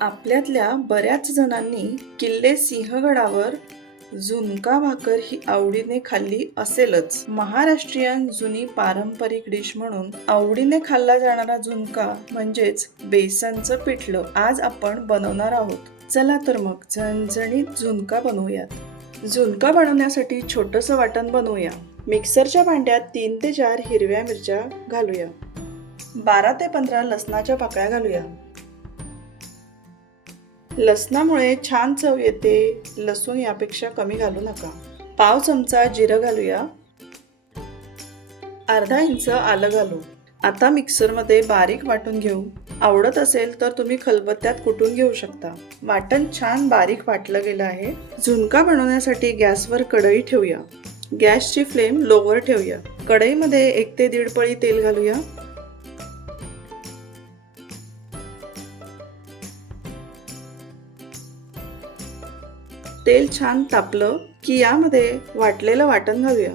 आपल्यातल्या बऱ्याच जणांनी किल्ले सिंहगडावर झुणका भाकर ही आवडीने खाल्ली असेलच। महाराष्ट्रीयन जुनी पारंपरिक डिश म्हणून आवडीने खाल्ला जाणारा झुणका म्हणजेच बेसनचं पिठलं आज आपण बनवणार आहोत। चला तर मग झणझणीत झुणका बनवूयात। झुणका बनवण्यासाठी छोटंसं वाटण बनवूया। मिक्सरच्या भांड्यात 3 ते 4 हिरव्या मिरच्या घालूया। 12 ते 15 लसणाच्या पाकळ्या घालूया। लसणामुळे छान चव येते, लसूण यापेक्षा कमी घालू नका। पाव चमचा जिरं घालूया। अर्धा इंच आलं घालू। आता मिक्सरमध्ये बारीक वाटून घेऊ। आवडत असेल तर तुम्ही खलबत्त्यात कुटून घेऊ शकता। वाटण छान बारीक वाटलं गेलं आहे। झुणका बनवण्यासाठी गॅसवर कढई ठेवूया। गॅसची फ्लेम लोवर ठेवूया। कढईमध्ये 1 ते 1.5 पळी तेल घालूया। तेल छान तापलं की यामध्ये वाटलेलं वाटण घालूया।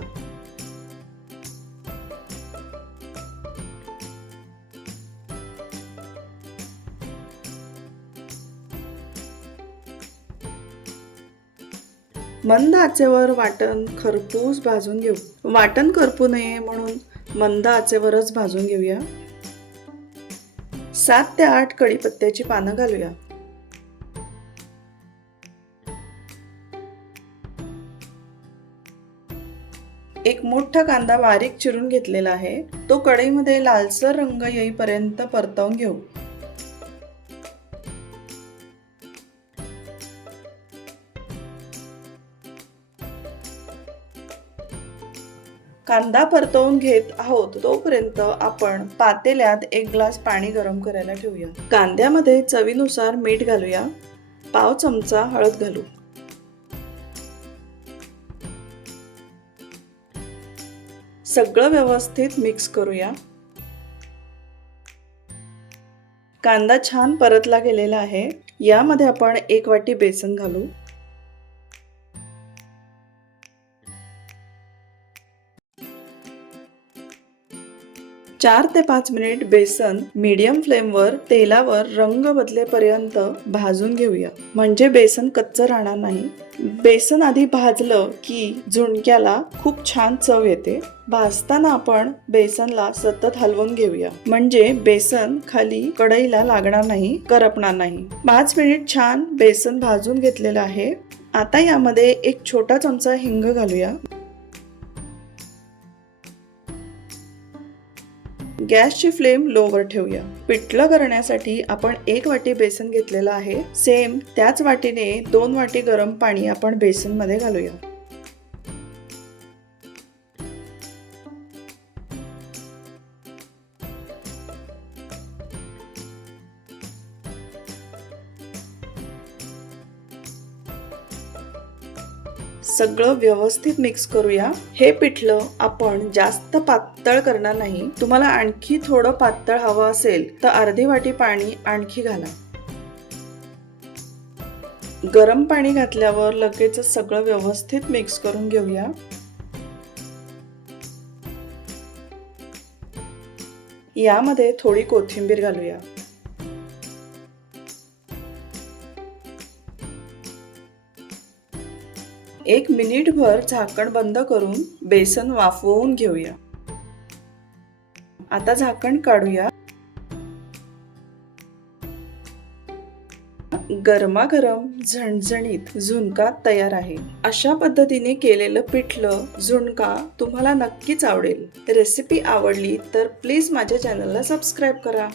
मंद आचेवर वाटण खरपूस भाजून घेऊ। वाटण करपू नये म्हणून मंद आचेवरच भाजून घेऊया। 7 ते 8 कढीपत्त्याची पानं घालूया। एक मोठा कांदा बारीक चिरून घेतलेला आहे, तो कढईमध्ये लालसर रंग येईपर्यंत परतवून घेऊ। कांदा परतवून घेत आहोत तोपर्यंत आपण पातेल्यात 1 ग्लास पाणी गरम करायला ठेवूया। कांद्यामध्ये चवीनुसार मीठ घालूया। पाव चमचा हळद घालू। सगळं व्यवस्थित मिक्स करूया। कांदा छान परतला गेलेला आहे। यामध्ये आपण 1 वाटी बेसन घालू। चार ते 5 मिनिट बेसन मीडियम फ्लेमवर तेलावर रंग बदलेपर्यंत भाजून घेऊया, म्हणजे बेसन कच्चं राहणार नाही। बेसन आधी भाजलं की झुणक्याला खूप छान चव येते। भाजताना आपण बेसनला सतत हलवून घेऊया, म्हणजे बेसन खाली कढईला लागणार नाही, करपणार नाही। 5 मिनिट छान बेसन भाजून घेतलेलं आहे। आता यामध्ये 1 छोटा चमचा हिंग घालूया। गॅसची फ्लेम लोवर ठेवूया। पिठलं करण्यासाठी आपण 1 वाटी बेसन घेतलेलं आहे। सेम त्याच वाटीने 2 वाटी गरम पाणी आपण बेसन मध्ये घालूया। सगळं व्यवस्थित मिक्स करूया। हे पिठलं आपण जास्त पातळ करणार नाही। तुम्हाला आणखी थोडं पातळ हवं असेल तर अर्धी वाटी पाणी आणखी घाला। गरम पाणी घातल्यावर लगेच सगळं व्यवस्थित मिक्स करून घेऊया। यामध्ये थोडी कोथिंबीर घालूया। एक मिनिटभर झाकण बंद करून बेसन वाफवून घेऊया। आता झाकण काढूया। गरमागरम झणझणीत झुणका तयार आहे। अशा पद्धतीने केलेलं पिठलं झुणका तुम्हाला नक्कीच आवडेल। रेसिपी आवडली तर प्लीज माझ्या चॅनलला सबस्क्राईब करा।